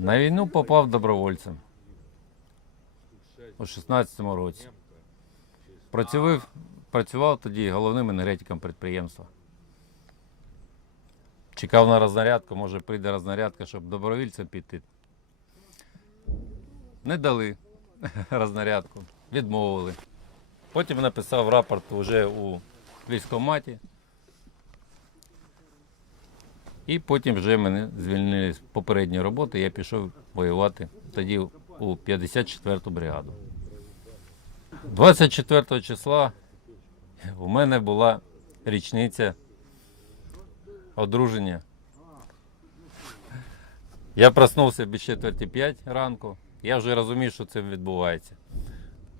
На війну попав добровольцем у 16-му році. Працював працював тоді головним енергетиком підприємства. Чекав на рознарядку, може прийде рознарядка, щоб добровільцем піти. Не дали рознарядку, відмовили. Потім написав рапорт вже у військкоматі. І потім вже мене звільнили з попередньої роботи, я пішов воювати тоді у 54-ту бригаду. 24 числа у мене була річниця одруження. Я проснувся без 4 5 ранку. Я вже розумів, що це відбувається.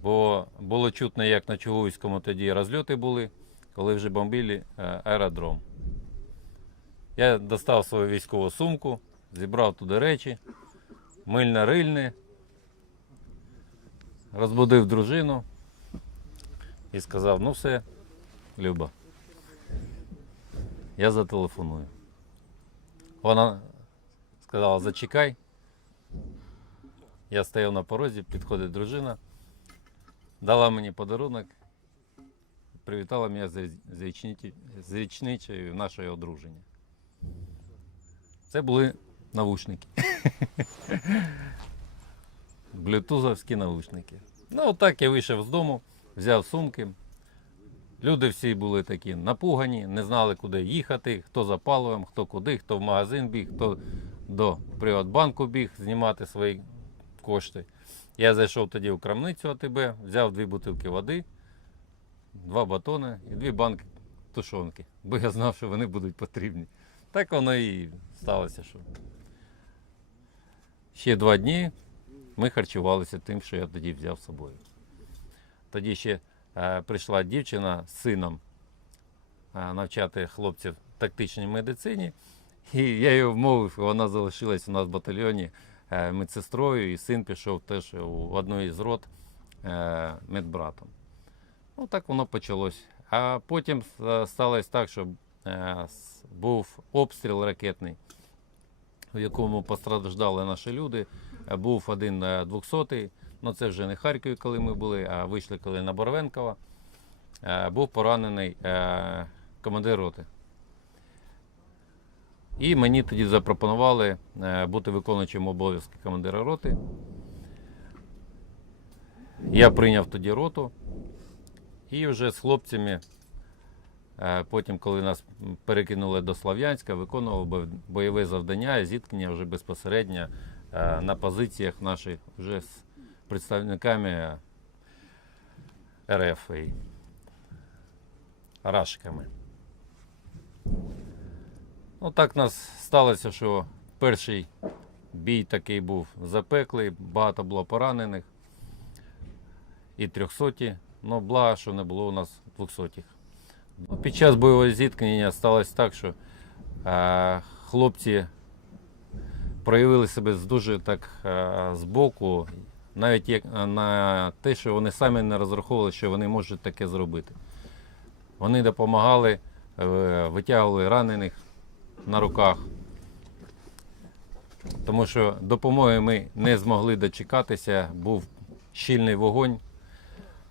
Бо було чутно, як на Чугуївському тоді розльоти були, коли вже бомбили е, аеродром. Я достав свою військову сумку, зібрав туди речі, мильне рильне, розбудив дружину і сказав, ну все, Люба, я зателефоную. Вона сказала, зачекай. Я стояв на порозі, підходить дружина, дала мені подарунок, привітала мене з річницею нашої одруження. Це були навушники. Блютузовські навушники. Ну, отак я вийшов з дому, взяв сумки. Люди всі були такі напугані, не знали, куди їхати, хто за паливом, хто куди, хто в магазин біг, хто до Приватбанку біг знімати свої кошти. Я зайшов тоді у крамницю АТБ, взяв дві бутилки води, два батони і дві банки тушонки, бо я знав, що вони будуть потрібні. Так воно і сталося. що Ще два дні ми харчувалися тим, що я тоді взяв з собою. Тоді ще е, прийшла дівчина з сином е, навчати хлопців тактичній медицині. І я її вмовив, вона залишилась у нас в батальйоні е, медсестрою, і син пішов теж у одну із рот е, медбратом. Ну, так воно почалось. А потім е, сталося так, що. Е, був обстріл ракетний, в якому постраждали наші люди. Е, був один 200-й, е, ну це вже не Харків, коли ми були, а вийшли коли на Боровенкова. Е, був поранений командир роти. І мені тоді запропонували бути виконуючим обов'язки командира роти. Я прийняв тоді роту і вже з хлопцями. Е, потім, коли нас перекинули до Слов'янська, виконував бойове завдання і зіткнення вже безпосередньо е, на позиціях наших вже з представниками РФ і Рашиками. Ну, Так нас сталося, що перший бій такий був запеклий, багато було поранених і трьохсоті, але ну, благо, що не було у нас двохсотіх. Ну, під час бойового зіткнення сталося так, що е, хлопці проявили себе з дуже так е, збоку, навіть як е, на те, що вони самі не розраховували, що вони можуть таке зробити. Вони допомагали, е, витягували ранених на руках, тому що допомоги ми не змогли дочекатися, був щільний вогонь.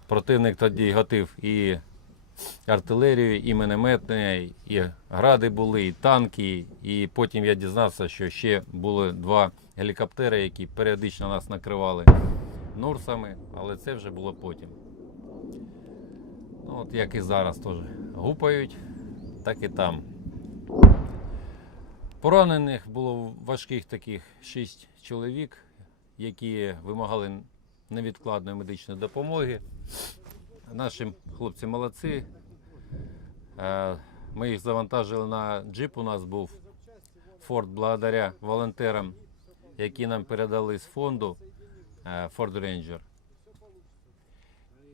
Противник тоді готив. і артилерію, і мінометне, і гради були, і танки. І потім я дізнався, що ще були два гелікоптери, які періодично нас накривали нурсами, але це вже було потім. Ну, от Як і зараз теж гупають, так і там. Поранених було важких таких шість чоловік, які вимагали невідкладної медичної допомоги. Наші хлопці молодці. Е, ми їх завантажили на джип. У нас був Форд благодаря волонтерам, які нам передали з фонду Форд е, Рейнджер.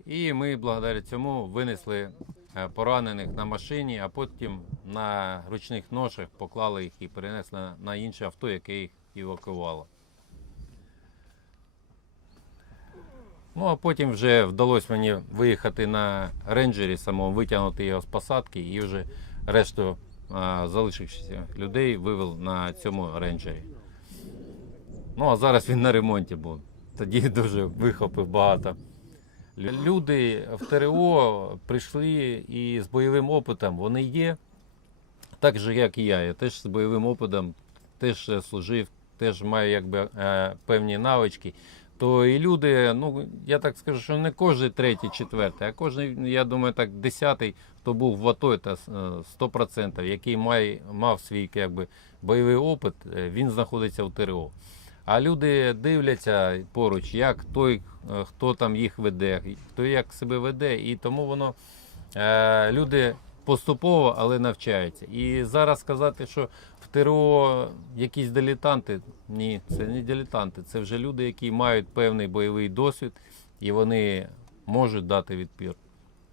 І ми благодаря цьому винесли е, поранених на машині, а потім на ручних ношах поклали їх і перенесли на інше авто, яке їх евакувало. Ну, а потім вже вдалося мені виїхати на рейнджері самому, витягнути його з посадки і вже решту а, залишившихся людей вивел на цьому рейнджері. Ну, а зараз він на ремонті був. Тоді дуже вихопив багато. Люди в ТРО прийшли і з бойовим опитом вони є. Так же, як і я. Я теж з бойовим опитом, теж е, служив, теж маю якби, е, певні навички то і люди, ну я так скажу, що не кожен третій, четвертий, а кожен, я думаю, так десятий, хто був в АТО, це 100%, е, який має, мав свій якби, бойовий опит, е, він знаходиться в ТРО. А люди дивляться поруч, як той, е, хто там їх веде, хто як себе веде, і тому воно люди поступово, але навчаються. І зараз сказати, що в ТРО якісь дилетанти, ні, це не дилетанти, це вже люди, які мають певний бойовий досвід і вони можуть дати відпір.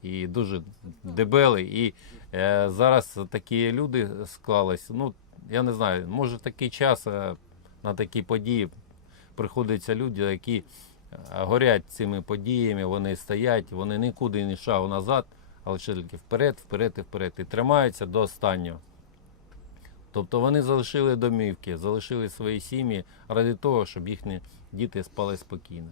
І дуже дебелий. І е, зараз такі люди склались. Ну, я не знаю, може такий час е, на такі події приходяться люди, які е, горять цими подіями, вони стоять, вони нікуди не шагу назад але ще тільки вперед, вперед і вперед. І тримаються до останнього. Тобто вони залишили домівки, залишили свої сім'ї ради того, щоб їхні діти спали спокійно.